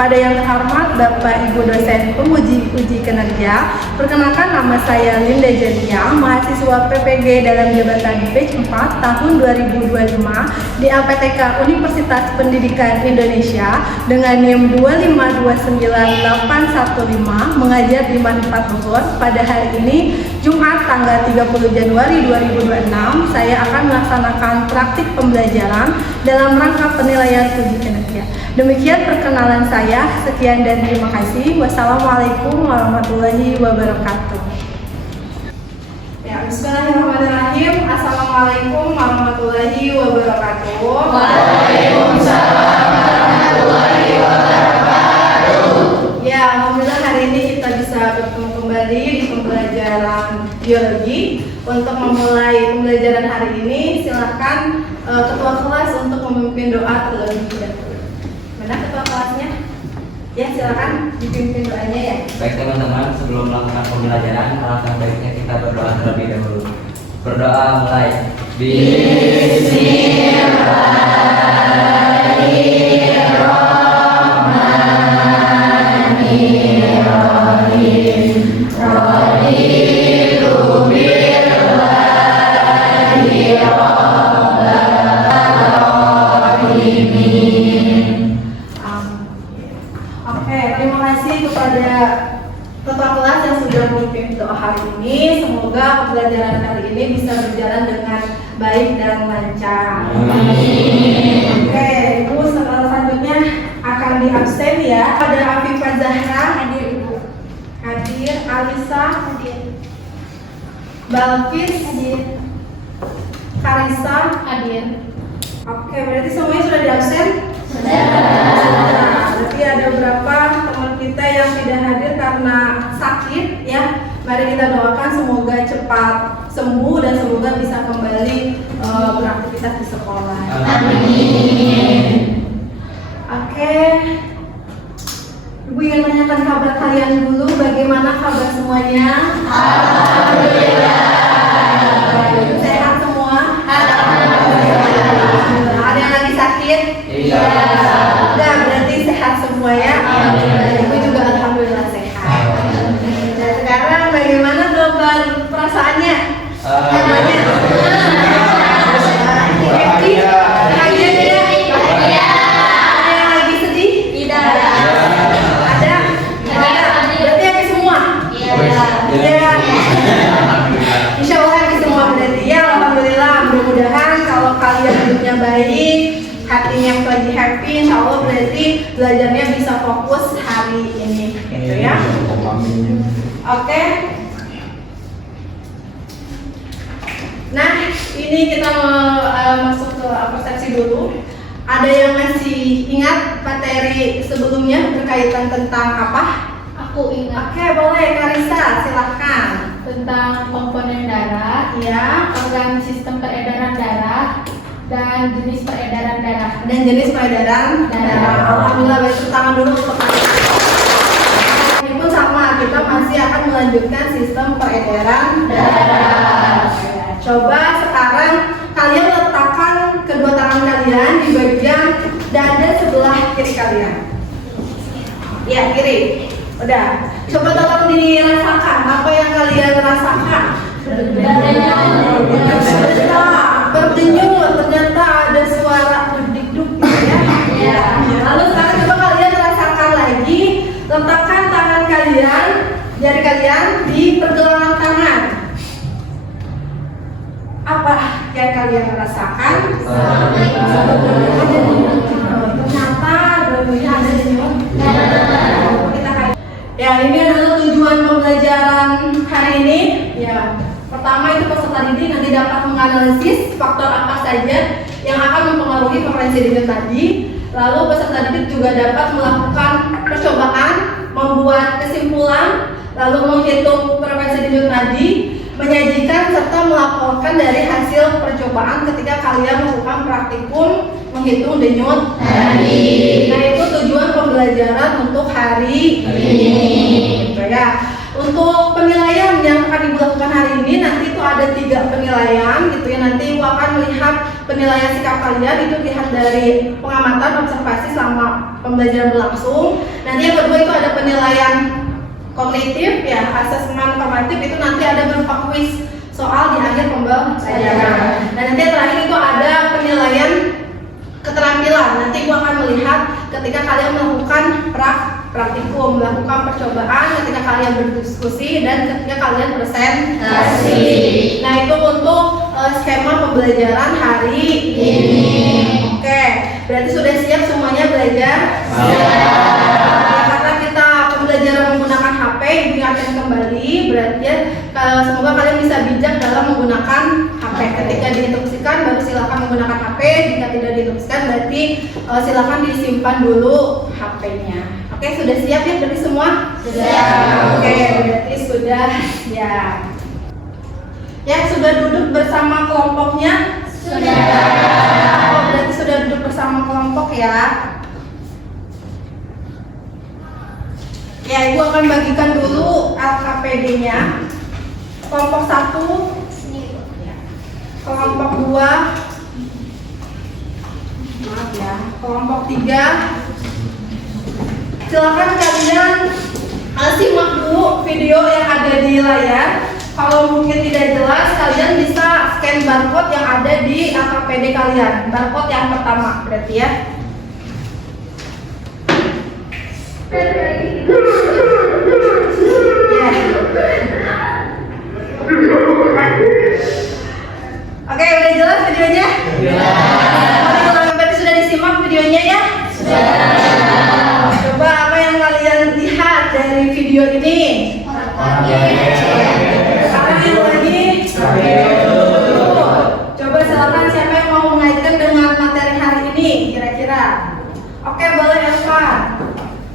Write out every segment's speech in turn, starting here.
Kepada yang terhormat Bapak Ibu dosen penguji uji kinerja, perkenalkan nama saya Linda Jelia, mahasiswa PPG dalam jabatan batch 4 tahun 2025 di LPTK Universitas Pendidikan Indonesia dengan NIM 2529815 mengajar di Manfaat Bogor. Pada hari ini Jumat tanggal 30 Januari 2026 saya akan melaksanakan praktik pembelajaran dalam rangka penilaian uji kinerja. Demikian perkenalan saya, sekian dan terima kasih. Wassalamualaikum warahmatullahi wabarakatuh. Ya, bismillahirrahmanirrahim. Assalamualaikum warahmatullahi wabarakatuh. Waalaikumsalam warahmatullahi wabarakatuh. Ya, alhamdulillah hari ini kita bisa bertemu kembali di pembelajaran biologi. Untuk memulai pembelajaran hari ini, silakan ketua kelas untuk memimpin doa terlebih dahulu. Mana ketua kelasnya? Ya, silakan dipimpin doanya ya. Baik teman-teman, sebelum melakukan pembelajaran, alangkah baiknya kita berdoa terlebih dahulu. Berdoa mulai. Terima kasih kepada ketua kelas yang sudah memimpin doa hari ini. Semoga pembelajaran hari ini bisa berjalan dengan baik dan lancar. Amin. Oke, Ibu selanjutnya akan diabsen ya. Ada Afifah Zahra hadir Ibu. Hadir. Alisa hadir. Balkis hadir. Karisa hadir. Oke, berarti semuanya sudah diabsen? Sudah. Berarti ada beberapa teman kita yang tidak hadir karena sakit ya. Mari kita doakan semoga cepat sembuh dan semoga bisa kembali beraktivitas di sekolah. Amin. Oke. Ibu ingin menanyakan kabar kalian dulu. Bagaimana kabar semuanya? Alhamdulillah. Sehat semua? Alhamdulillah. Ada yang lagi sakit? Iya. Udah, berarti sehat semua ya. Alhamdulillah. Ibu juga alhamdulillah sehat. Nah, sekarang bagaimana kabar perasaannya? Namanya? Happy? Bahagia tidak? Ada yang lagi sedih? Tidak. Ada? Berarti happy semua? Iya. Insya Allah happy semua berarti ya. Alhamdulillah. Mudah-mudahan kalau kalian hidupnya baik, hatinya lagi happy, insya Allah berarti belajarnya bisa fokus hari ini, gitu ya. Oke. Nah, ini kita mau masuk ke persepsi dulu. Ada yang masih ingat materi sebelumnya berkaitan tentang apa? Aku ingat Oke, boleh Karisa, silahkan. tentang komponen darah, Ya, organ sistem peredaran darah, dan jenis peredaran darah. dan jenis peredaran darah. Alhamdulillah, baik, tepuk tangan dulu untuk Karisa. Ini pun sama, kita masih akan melanjutkan sistem peredaran darah. Coba sekarang kalian letakkan kedua tangan kalian di bagian dada sebelah kiri kalian. Ya, kiri. Udah. Coba tolong dirasakan apa yang kalian rasakan. Berdenyut, ternyata ada suara duk-duk gitu ya. Lalu sekarang coba kalian rasakan lagi, letakkan tangan kalian, jari kalian di pergelangan tangan. Apa yang kalian rasakan? Ternyata dulunya ada denyut. Ya, ini adalah tujuan pembelajaran hari ini. Ya, pertama itu peserta didik nanti dapat menganalisis faktor apa saja yang akan mempengaruhi preferensi denyut tadi. Lalu peserta didik juga dapat melakukan percobaan, membuat kesimpulan, lalu menghitung preferensi denyut tadi, menyajikan serta melaporkan dari hasil percobaan ketika kalian melakukan praktikum menghitung denyut tadi. Nah, itu tujuan pembelajaran untuk hari ini. Gitu ya. Untuk penilaian yang akan dilakukan hari ini nanti itu ada 3 penilaian gitu ya. Nanti akan melihat penilaian sikap kalian, itu lihat dari pengamatan observasi selama pembelajaran berlangsung. Nanti yang kedua itu ada penilaian kognitif ya, asesmen formatif, itu nanti ada berupa kuis soal di akhir pembelajaran. Dan nanti yang terakhir itu ada penilaian keterampilan. Nanti gua akan melihat ketika kalian melakukan praktikum, melakukan percobaan, ketika kalian berdiskusi, dan ketika kalian presentasi. Nah, itu untuk skema pembelajaran hari ini. Oke, berarti sudah siap semuanya belajar? Ya, karena kita pembelajaran menggunakan HP, diingatkan kembali, berarti ya, semoga kalian bisa bijak dalam menggunakan HP. Ketika diinstruksikan, baru silakan menggunakan HP. Jika tidak diinstruksikan, berarti silakan disimpan dulu HP-nya. Oke, sudah siap ya berarti semua? Sudah. Oke, berarti sudah siap. Ya, sudah duduk bersama kelompoknya? Sudah. Oh, berarti sudah duduk bersama kelompok ya. Ya, Ibu akan bagikan dulu LKPD-nya. Kelompok 1, kelompok 2, maaf ya, kelompok 3. Silakan kalian simak dulu video yang ada di layar. Kalau mungkin tidak jelas, kalian bisa scan barcode yang ada di LKPD kalian. Barcode yang pertama berarti ya. Oke, udah jelas videonya? Berarti sudah disimak videonya ya? Coba apa yang kalian lihat dari video ini? Sekarang yang lagi? Coba silakan siapa yang mau mengaitkan dengan materi hari ini kira-kira? Oke, boleh Evan.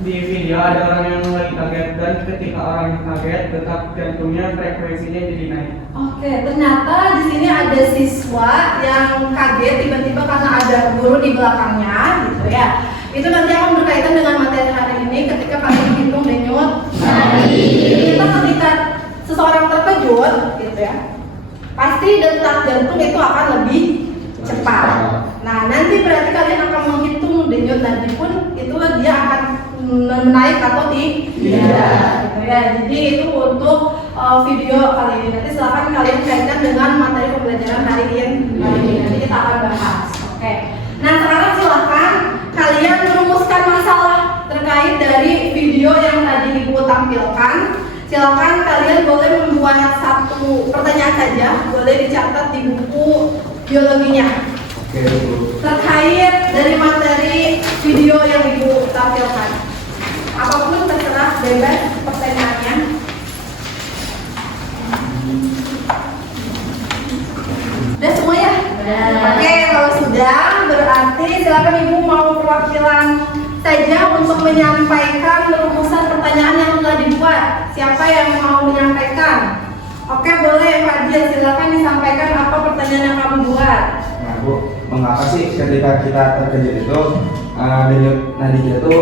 Di video ada orang yang mulai kaget, dan ketika orang yang kaget, detak jantungnya frekuensinya jadi naik. Oke, ternyata di sini ada siswa yang kaget tiba-tiba karena ada guru di belakangnya, gitu ya. Itu nanti akan berkaitan dengan materi hari ini ketika kalian hitung denyut nadi. Kita ketika seseorang terkejut, gitu ya, pasti detak jantung itu akan lebih cepat. Nah, nanti berarti kalian akan menghitung denyut nadi pun itu dia akan menaik atau tidak, gitu ya. Jadi itu untuk video kali ini. Nanti silakan kalian kaitkan dengan materi pembelajaran hari ini. Nanti kita akan bahas. Oke. Nah, sekarang silakan kalian merumuskan masalah terkait dari video yang tadi Ibu tampilkan. Silakan kalian boleh membuat satu pertanyaan saja, boleh dicatat di buku biologinya. Terkait dari materi video yang Ibu tampilkan. Apapun terserah, bebas pertanyaannya. Sudah semua ya? Oke, kalau sudah berarti silakan Ibu mau perwakilan saja untuk menyampaikan rumusan pertanyaan yang telah dibuat. Siapa yang mau menyampaikan? Oke, boleh Fadil, silakan disampaikan apa pertanyaan yang kamu buat. Nah, Bu, mengapa sih ketika kita terkejut itu denyut nadi kita itu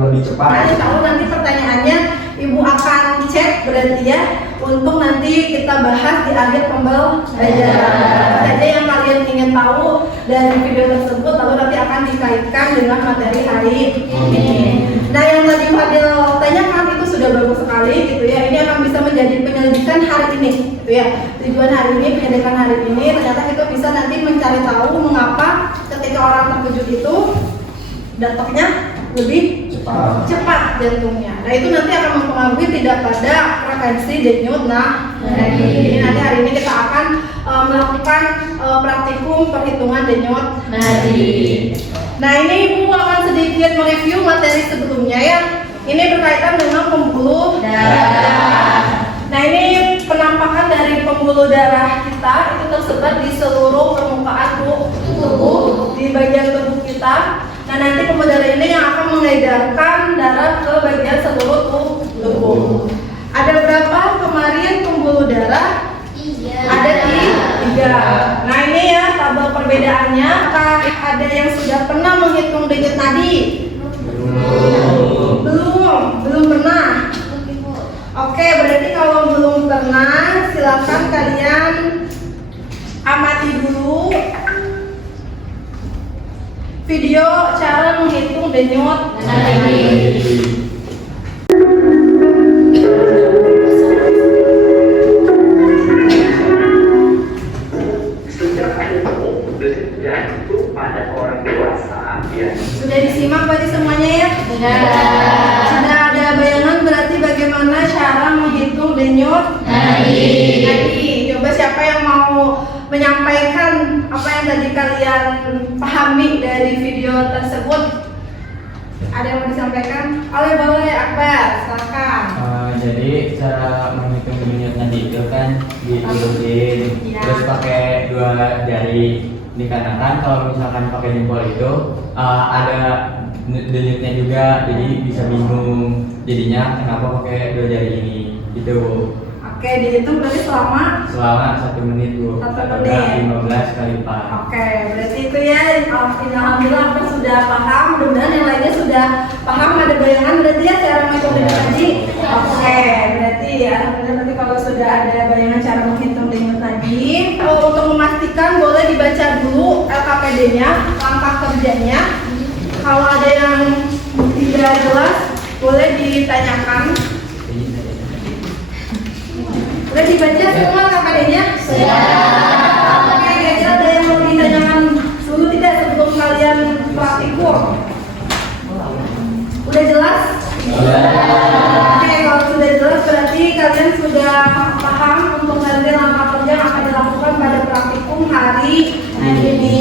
lebih cepat? Nah, insya Allah nanti pertanyaannya Ibu akan cek berarti ya, untuk nanti kita bahas di akhir pembelajaran. Saja yang kalian ingin tahu dari video tersebut, lalu nanti akan dikaitkan dengan materi hari ini. Nah, yang tadi Fadil tanyakan itu sudah bagus sekali, gitu ya. Ini akan bisa menjadi penyelidikan hari ini, gitu ya. Tujuan hari ini, penyelidikan hari ini, ternyata itu bisa nanti mencari tahu mengapa ketika orang terkejut itu detaknya lebih cepat jantungnya. Nah, itu nanti akan mempengaruhi tidak pada frekuensi denyut nadi. Jadi nanti hari ini kita akan melakukan praktikum perhitungan denyut nadi. Nah, ini Ibu akan sedikit mereview materi sebelumnya ya. Ini berkaitan dengan pembuluh darah. Nah, ini penampakan dari pembuluh darah kita itu tersebar di seluruh permukaan tubuh, di bagian tubuh kita. Nah, nanti pembuluh darah ini yang akan mengedarkan darah ke bagian seluruh tubuh. Ada berapa kemarin pembuluh darah? Ada 3. Nah, ini ya tabel perbedaannya. Apakah ada yang sudah pernah menghitung denyut nadi? Belum pernah. Oke, berarti kalau belum pernah, silakan kalian amati dulu video cara menghitung denyut nadi. Sudah disimak berarti semuanya ya? Sudah ada bayangan berarti bagaimana cara menghitung denyut nadi. Coba siapa yang mau menyampaikan apa yang tadi kalian pahami dari video tersebut? Ada yang mau disampaikan? Boleh Akbar, silakan. Jadi cara menghitung denyut nadi itu kan diurutin, Ya. terus pakai 2 jari. Dikarenakan kalau misalkan pakai jempol itu ada denyutnya juga, jadi bisa bingung. Jadinya kenapa pakai 2 jari ini? Itu Oke, dihitung berarti selama selama 1 menit Bu. 1 Atau menit. 15 kali lipat. Oke, berarti itu ya. Alhamdulillah apa sudah paham. Mudah-mudahan yang lainnya sudah paham. Ada bayangan berarti ya cara menghitung denyut tadi. Oke, berarti alhamdulillah nanti kalau sudah ada bayangan cara menghitung denyut tadi. Untuk memastikan boleh dibaca dulu LKPD-nya, langkah kerjanya. Kalau ada yang tidak jelas boleh ditanyakan. Udah dibaca semua LKPD-nya? Sudah. Oke, kira-kira ada yang mau ditanyakan dulu tidak sebelum kalian praktikum? Udah jelas? Oke, kalau sudah jelas berarti kalian sudah paham untuk nanti langkah kerja yang akan dilakukan pada praktikum hari ini.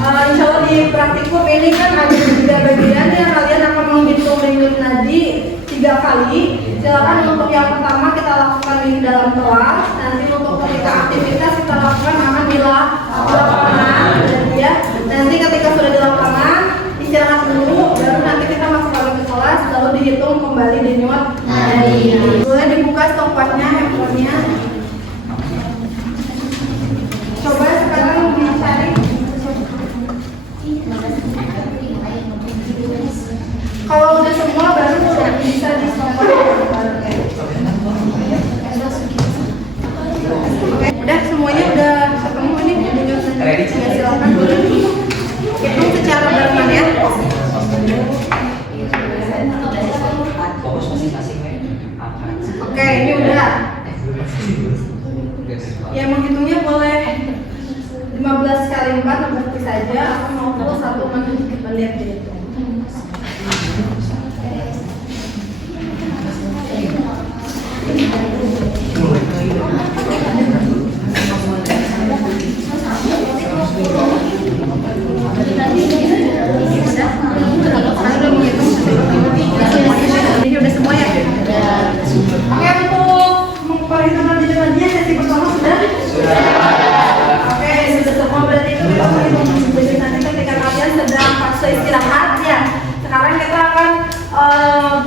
Insya Allah di praktikum ini kan ada 3 bagian yang kalian akan menghitung denyut nadi 3 kali. Silakan untuk yang pertama kita lakukan di dalam kelas. Nanti untuk ketika aktivitas kita lakukan akan di lapangan, ya. Nanti ketika sudah di lapangan istirahat dulu, baru nanti kita masuk lagi ke kelas, lalu dihitung kembali denyut nadi. Boleh dibuka stopwatchnya, handphonenya. Coba sekarang dicari. Kalau udah semua baru bisa di stopwatch. Udah semuanya udah ketemu ini denyut nadi. Silakan boleh hitung secara barengan ya. Fokus masing-masing Oke, ini udah. Ya menghitungnya boleh 15 kali 4 berarti saja atau mau full 1 menit dihitung. Ini udah semua ya? Oke, untuk perhitungan denyut-nadinya sesi pertama sudah? Oke, sudah semua berarti itu kita menghitung denyut nadi ketika kalian sedang fase istirahat ya. Sekarang kita akan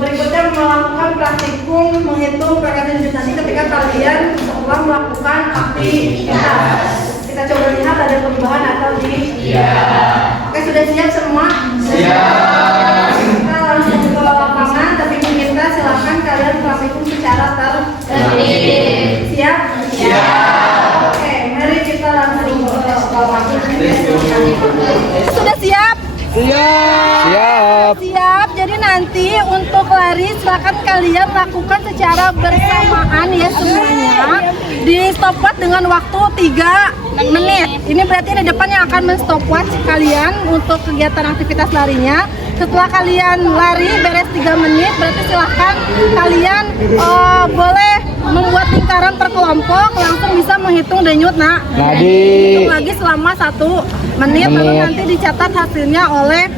berikutnya melakukan praktikum menghitung pergerakan denyut nadi ketika kalian setelah melakukan aktivitas. Kita coba lihat ada perubahan atau tidak. Oke, sudah siap semua? Siap. Kita langsung ke lapangan, tapi kita silakan kalian praktikum secara tertib. Siap? Siap. Oke, mari kita langsung ke lapangan. Sudah siap? Siap. Jadi nanti untuk lari silakan kalian lakukan secara bersamaan ya semuanya. Di stopwatch dengan waktu 3 menit. Ini berarti di depan yang akan men-stopwatch kalian untuk kegiatan aktivitas larinya. Setelah kalian lari beres 3 menit, berarti silahkan kalian boleh membuat lingkaran per kelompok, langsung bisa menghitung denyut nadi. Hitung lagi selama 1 menit, lalu nanti dicatat hasilnya oleh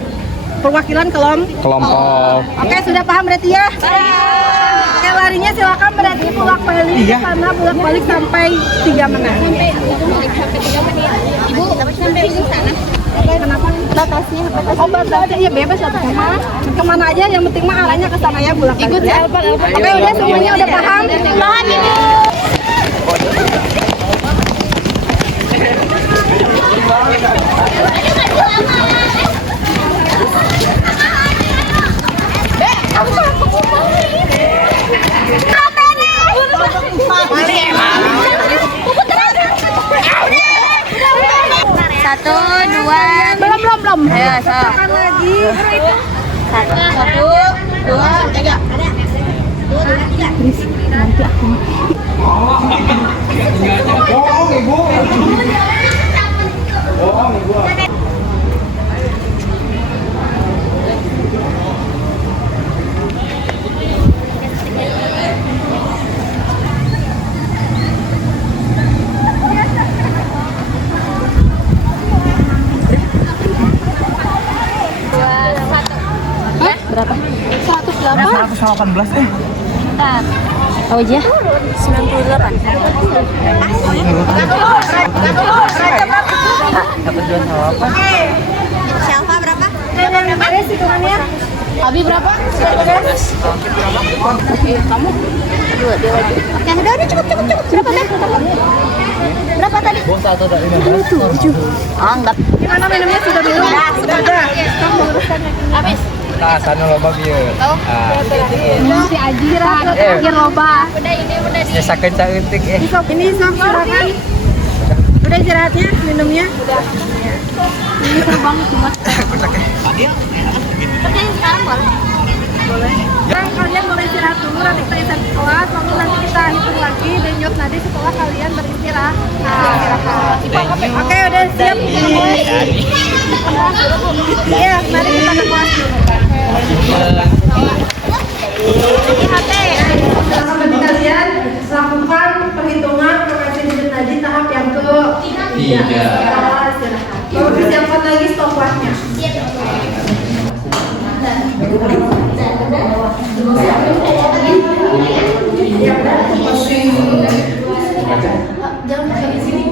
perwakilan kelompok. Oke, sudah paham berarti ya? Oke, larinya silakan berarti bolak-balik ke sana, bolak-balik sampai 3 menit. Sampai 3 menit. Ibu, sampai ujung sana. Kenapa? Batasnya. Oh, batasnya ya bebas ya kemana aja, yang penting mah arahnya ke sana ya, bolak-balik ya. Oke, udah semuanya udah paham? Paham Ibu. Belum. Ayo, tekan lagi. Satu, dua, tiga. Bohong ibu. Bohong ibu. Berapa? 118 eh. Oh aja? 98. Shelfa berapa? Beres hitungannya. Abi berapa? Oke, kamu? Dua, dia lagi. Oke, udah cukup. Berapa teh? Berapa tadi? Tujuh. Oh, enggak. Gimana minumnya sudah dulu? Sudah. Habis. Nah, sana loba bieu. Si Aji terakhir loba. Ya sakeun caeutik Ini sok silakan. Udah istirahatnya, minumnya. Ini seru banget cuma. Sekarang kalian boleh istirahat dulu, nanti kita istirahat kelas, lalu nanti kita hitung lagi denyut nadi setelah kalian beristirahat. Oke, udah siap. Iya, mari kita ke kelas dulu. Silakan bagi kalian lakukan perhitungan frekuensi denyut nadi tahap yang ke-3. Lalu disiapkan lagi stopwatchnya. Jangan pakai di sini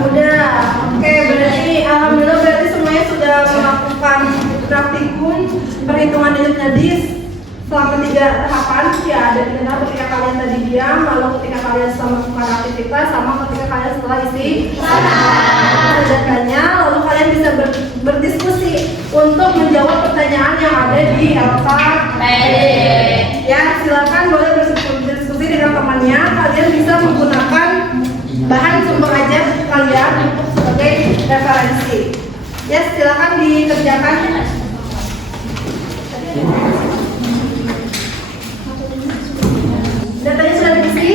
Udah, oke, berarti alhamdulillah berarti semuanya sudah melakukan praktikum perhitungan denyut nadi selama 3 tahapan. Ya, ada 3 tahap ketika kalian tadi diam, lalu ketika kalian setelah melakukan aktivitas, sama ketika kalian setelah istirahatnya, lalu kalian bisa berdiskusi untuk menjawab pertanyaan yang ada di LKPD. Ya, silakan boleh berdiskusi dengan temannya. Kalian bisa menggunakan bahan sumber aja kalian untuk sebagai referensi. Ya, silakan dikerjakan. Datanya sudah diisi?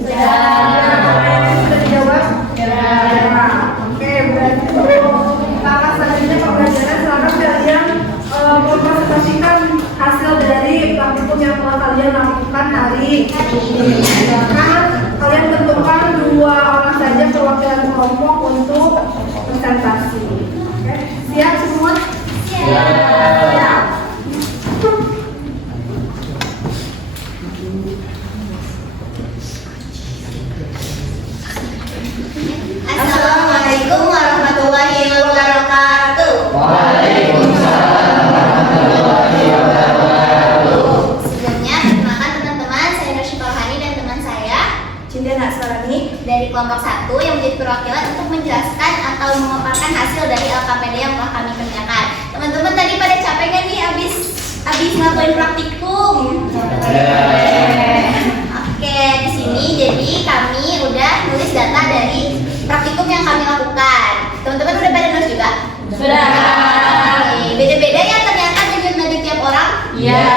Sudah dijawab? Oke, berarti langkah selanjutnya pembelajaran silakan kalian mempresentasikan hasil dari praktikum yang telah kalian lakukan hari ini. Silakan kalian tentukan 2 orang saja perwakilan kelompok untuk presentasi. Oke, siap semua? Siap. Assalamualaikum warahmatullahi wabarakatuh. Waalaikumsalam warahmatullahi wabarakatuh. Sebelumnya, perkenalkan teman-teman, saya Nur Syifalhani dan teman saya Cindian Aswarani dari kelompok 1 yang menjadi perwakilan untuk menjelaskan atau memaparkan hasil dari LKPD yang telah kami kerjakan. Teman-teman tadi pada capek nggak nih abis ngelakuin praktikum? Oke, di sini jadi kami udah nulis data dari praktikum yang kami lakukan. Teman-teman udah pada nulis juga? Sudah. Oke, beda-beda ya ternyata denyut nadi tiap orang? Iya.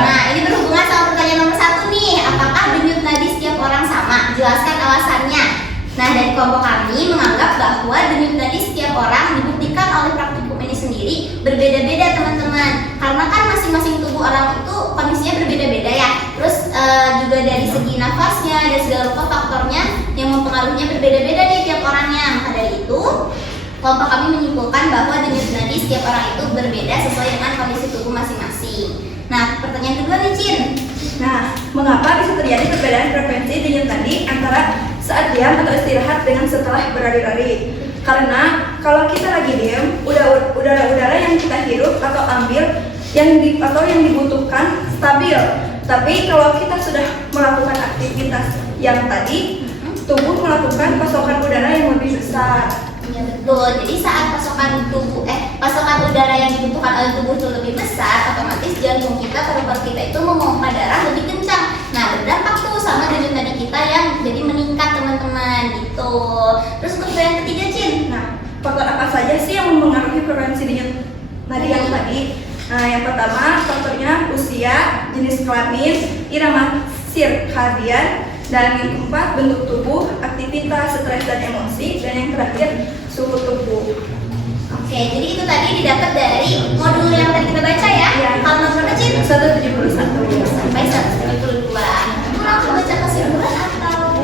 Nah, ini berhubungan sama pertanyaan nomor 1 nih. Apakah denyut nadi setiap orang sama? Jelaskan alasannya. Nah, dari kelompok kami menganggap bahwa denyut nadi setiap orang dibuktikan oleh praktikum ini sendiri berbeda-beda teman-teman. Karena kan masing-masing tubuh orang itu kondisinya berbeda-beda ya. Terus juga dari segi nafasnya dan segala rupa faktornya yang mempengaruhinya berbeda-beda nih tiap orangnya. Maka dari itu kelompok kami menyimpulkan bahwa denyut nadi setiap orang itu berbeda sesuai dengan kondisi tubuh masing-masing. Nah, pertanyaan kedua nih Cin. Nah, mengapa bisa terjadi perbedaan frekuensi denyut nadi antara saat diam atau istirahat dengan setelah berlari-lari? Karena kalau kita lagi diam, udara-udara yang kita hirup atau ambil yang dibutuhkan stabil. Tapi kalau kita sudah melakukan aktivitas yang tadi, tubuh melakukan pasokan udara yang lebih besar. Ya betul. Jadi saat pasokan udara yang dibutuhkan oleh tubuh itu lebih besar, otomatis jantung kita, paru-paru kita itu memompa darah lebih kencang. Nah, berdampak tuh sama denyut nadi kita yang jadi meningkat teman-teman gitu. Terus untuk yang ketiga, Cin. Nah, faktor apa saja sih yang mempengaruhi frekuensi denyut nadi yang tadi? Nah, yang pertama faktornya usia, jenis kelamin, irama sirkadian, dan yang keempat bentuk tubuh, aktivitas, stres dan emosi, dan yang terakhir suhu tubuh. Oke, jadi itu tadi didapat dari modul yang tadi kita baca ya. Iya. Halaman berapa, Cin? 171 Sampai 172. Kurang baca kesimpulan atau?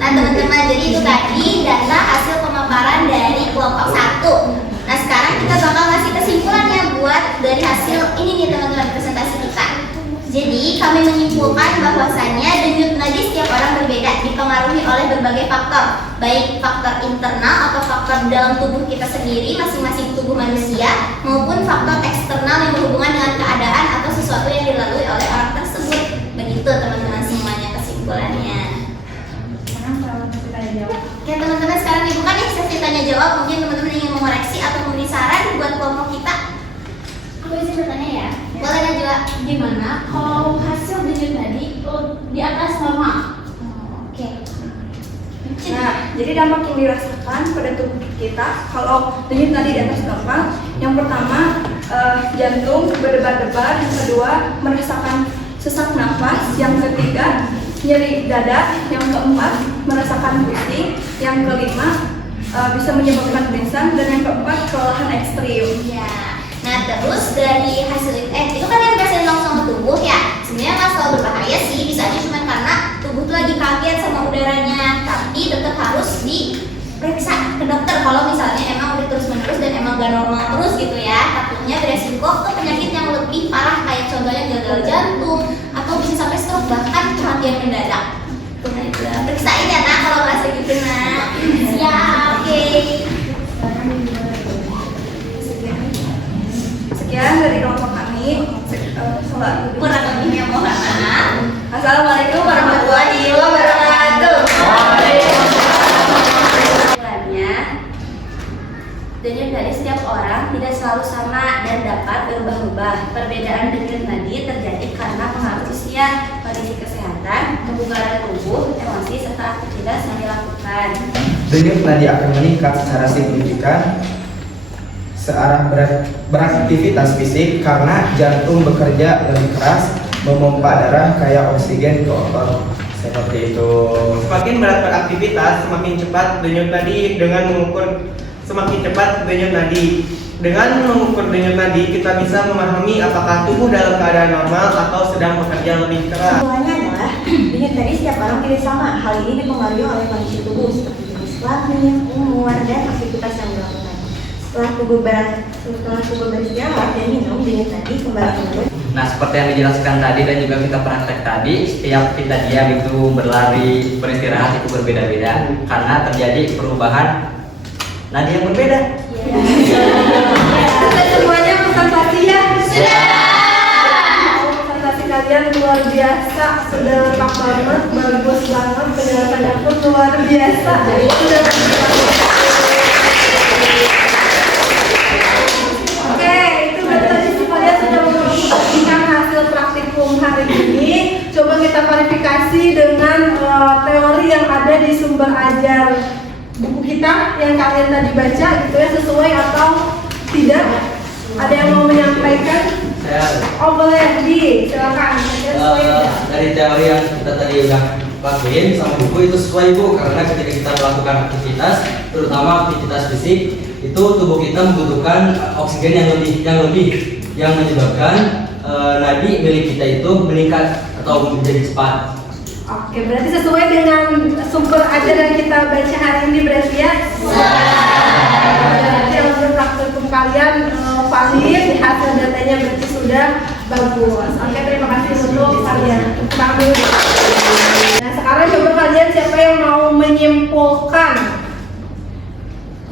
Nah teman-teman, jadi itu tadi data hasil pemaparan dari kelompok 1. Nah sekarang kita bakal ngasih kesimpulannya buat dari hasil ini nih teman-teman, presentasi kita. Jadi kami menyimpulkan bahwasannya denyut nadi setiap orang berbeda, dipengaruhi oleh berbagai faktor, baik faktor internal atau faktor dalam tubuh kita sendiri, masing-masing tubuh manusia, maupun faktor eksternal yang berhubungan dengan keadaan atau sesuatu yang dilalui oleh orang tersebut. Begitu teman-teman semuanya kesimpulannya. Oke teman-teman, sekarang dibuka nih sesi tanya jawab. Mungkin teman-teman ingin mengoreksi atau memberi saran buat kelompok kita. Aku izin bertanya ya. Boleh Najwa. Gimana kalau hasil denyut nadi di atas normal? Oke. Nah, jadi dampak yang dirasakan pada tubuh kita kalau denyut nadi di atas normal, yang pertama jantung berdebar-debar, yang kedua merasakan sesak nafas, yang ketiga nyeri dada, yang keempat merasakan pusing, yang kelima bisa menyebabkan pingsan, dan yang keempat kelelahan ekstrim. Ya. Nah terus dari hasil itu kan yang berhasil langsung ke tubuh ya. Sebenarnya nggak selalu berbahaya sih, bisa aja cuma karena tubuh tuh lagi kaget sama udaranya. Tapi tetap harus diperiksa ke dokter kalau misalnya emang udah terus menerus dan emang gak normal terus gitu ya. Takutnya beresiko ke penyakit yang lebih parah kayak contohnya gagal jantung atau bisa sampai stroke, bahkan kematian mendadak. Tuh nah itu periksain ya nak kalau merasa gitu nak. Siap, oke. Sekian dari kelompok kami. Kurang lebihnya mohon maaf. Assalamualaikum warahmatullahi wabarakatuh. Denyut nadi setiap orang tidak selalu sama dan dapat berubah-ubah. Perbedaan denyut nadi terjadi karena pengaruh usia, kondisi kesehatan, kebugaran tubuh, emosi, serta aktivitas yang dilakukan. Denyut nadi akan meningkat secara signifikan searah beraktivitas fisik karena jantung bekerja lebih keras memompa darah kayak oksigen ke otot. Seperti itu. Semakin berat beraktivitas, semakin cepat denyut nadi. Dengan mengukur denyut nadi, kita bisa memahami apakah tubuh dalam keadaan normal atau sedang bekerja lebih keras. Kesimpulannya adalah denyut nadi setiap orang tidak sama. Hal ini dipengaruhi oleh kondisi tubuh seperti jenis kelamin, umur, dan aktivitas yang dilakukan. Setelah tubuh beristirahat dan minum, denyut nadi kembali menurun. Nah, seperti yang dijelaskan tadi dan juga kita praktek tadi, setiap kita diam itu berlari, beristirahat itu berbeda-beda karena terjadi perubahan nadi yang berbeda. Sudah semuanya presentasi ya? Sudah. Presentasi kalian luar biasa, sudah lengkap banget, bagus banget, penjelasannya pun luar biasa. Sudah Oke, itu tadi kalian sudah memperhatikan hasil praktikum hari ini. Coba kita verifikasi dengan teori yang ada di sumber ajar buku kita yang kalian tadi baca gitu ya, sesuai atau tidak? Ada yang mau menyampaikan? Oh boleh, silakan. Dari teori yang kita tadi udah lakuin sama buku itu sesuai Bu, karena ketika kita melakukan aktivitas, terutama aktivitas fisik, itu tubuh kita membutuhkan oksigen yang menyebabkan nadi milik kita itu meningkat atau menjadi cepat. Oke, berarti sesuai dengan sumber ajar yang kita baca hari ini berarti ya? Berarti untuk praktikum kalian valid, hasil datanya berarti sudah bagus. Oke, terima kasih untuk kalian. Nah, sekarang coba kalian siapa yang mau menyimpulkan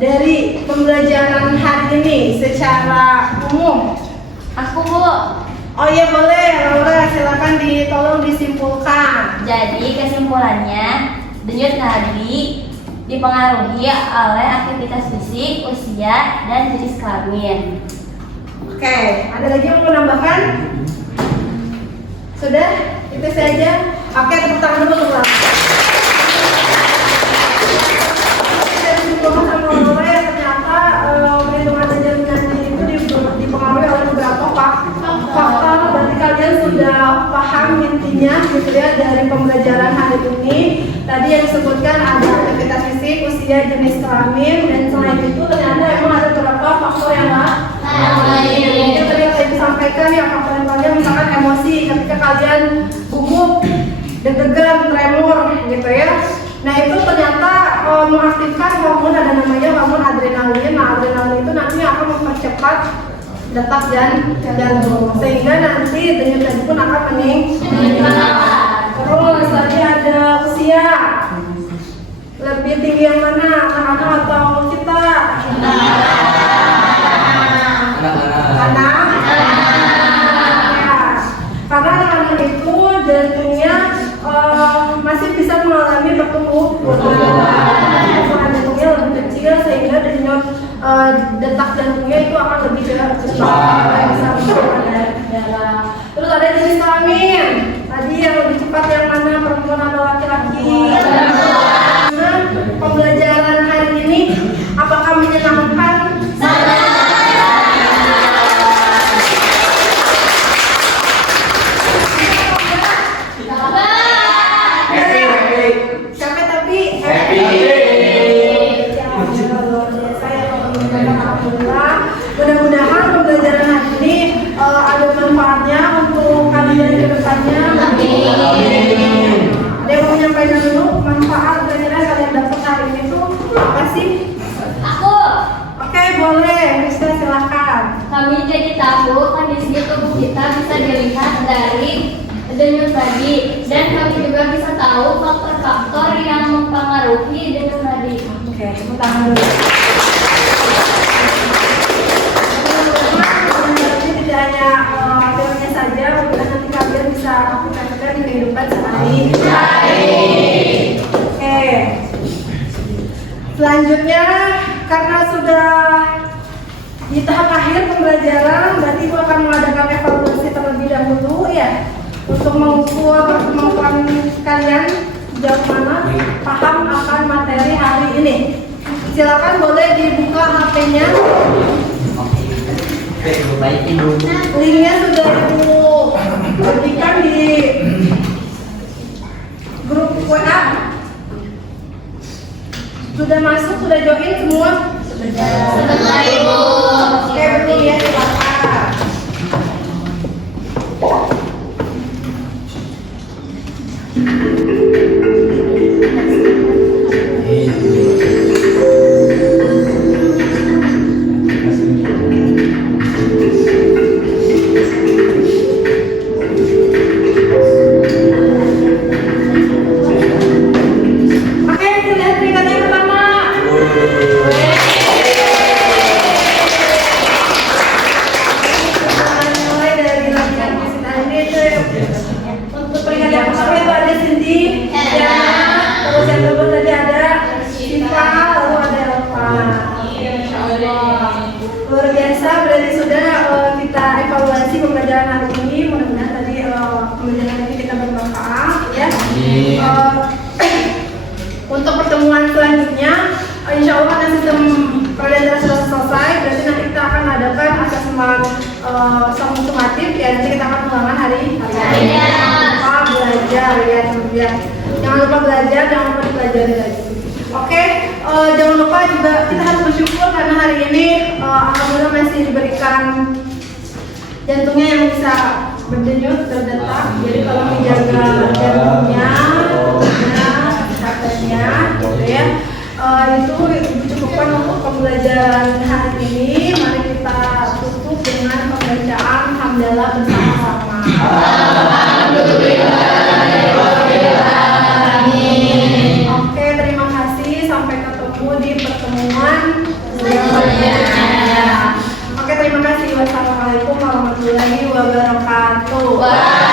dari pembelajaran hari ini secara umum? Aku Bu. Oh iya boleh, Laura silakan tolong disimpulkan. Jadi kesimpulannya denyut nadi dipengaruhi oleh aktivitas fisik, usia, dan jenis kelamin. Oke, ada lagi yang mau menambahkan? Sudah? Itu saja. Oke, tepuk tangan dulu untuk Laura. Dari diploma sama Laura ya, ternyata perhitungan jaringan itu dipengaruhi oleh beberapa faktor. Berarti kalian sudah paham intinya gitu ya dari pembelajaran hari ini. Tadi yang disebutkan ada aktivitas fisik, usia, jenis kelamin, dan selain itu ternyata emang ada beberapa faktor yang lain. Mungkin tadi yang saya sampaikan ya, faktor yang lain misalkan emosi, ketika kalian gugup, deg-degan, tremor gitu ya. Nah itu ternyata mengaktifkan hormon, ada namanya hormon adrenalin. Nah adrenalin itu nantinya akan mempercepat detak jantung, sehingga nanti denyut nadi pun akan meningkat. Terus tadi ada usia, lebih tinggi yang mana, anak-anak atau kita? Anak. Ya. Karena anak-anak itu jantungnya masih bisa mengalami pertumbuhan jantungnya lebih kecil, sehingga denyut detak jantungnya itu akan lebih cepat, bisa darah. Terus ada jenis kelamin. Tadi yang lebih cepat yang mana, perempuan atau laki-laki? Nah, pembelajaran hari ini apakah menyenangkan? Capek tapi happy. Mudah-mudahan pembelajaran hari ini ada manfaatnya untuk kalian ke depannya. Ada yang mau menyampaikan dulu manfaat kira-kira kalian dapat hari ini tuh apa sih? Aku. Oke, boleh. Rizka silakan. Kami jadi tahu kondisi tubuh kita bisa dilihat dari denyut nadi, dan kami juga bisa tahu faktor-faktor yang mempengaruhi denyut nadi. Oke, tepuk tangan dulu. Ini tidak hanya teorinya saja, mudah nanti kalian bisa aplikasikan di kehidupan sehari-hari. Oke. Selanjutnya, karena sudah di tahap akhir pembelajaran, berarti Ibu akan mengadakan evaluasi terlebih dahulu ya, untuk mengukur kemampuan kalian sejauh mana paham akan materi hari ini. Silakan boleh dibuka HP-nya. Linknya sudah Ibu berikan di grup WA. Sudah masuk, sudah join semua? Sebentar, Ibu. Oke, betul ya, silakan. Oke, kita lihat peringkat yang pertama. Mulai dari latihan fisik tadi itu untuk peringkat yang pertama itu ada Cindy, terus yang kedua tadi ada Siva, lalu ada Elva. Luar biasa, berarti sudah kita evaluasi pembelajaran hari ini. Mudah-mudahan tadi pembelajaran ini kita bermanfaat ya. Untuk pertemuan selanjutnya, insya Allah karena sistem pembelajaran sudah selesai, berarti nanti kita akan adakan asesmen sumatif ya. Nanti kita akan ulangan hari ini. Jangan lupa belajar ya teman-teman. Jangan lupa belajar, jangan lupa dipelajari lagi. Oke, jangan lupa juga kita harus bersyukur karena hari ini alhamdulillah masih diberikan jantungnya yang bisa berdenyut, berdetak. Jadi kalau menjaga jantungnya, kesehatannya, gitu ya. Itu cukupkan untuk pembelajaran hari ini. Mari kita tutup dengan pembacaan hamdalah bersama-sama. Oke, terima kasih. Sampai ketemu di pertemuan selanjutnya. Oke, terima kasih. Wassalamualaikum warahmatullahi wabarakatuh.